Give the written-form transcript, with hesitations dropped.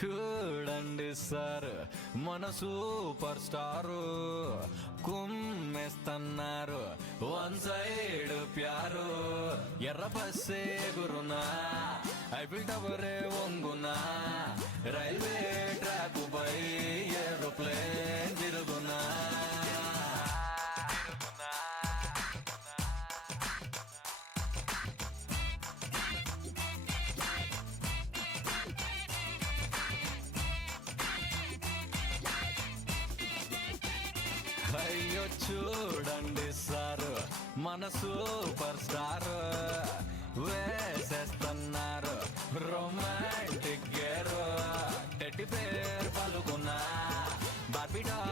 చూడండి సార్ మన super star కుమ్మేస్తున్నారు one side ప్యారు ఎర్ర బస్సే గురునా ఐఫిల్ టవరే వంగునా రైల్వే ట్రాక్ పై ఏరోప్లేన్ తిరుగునా అయ్యో చూడండి సార్ మన సూపర్ స్టార్ వేసేస్తున్నారు రొమాంటిక్ గేరు టెట్టి పేరు పలుకున్నా బార్బీ డాల్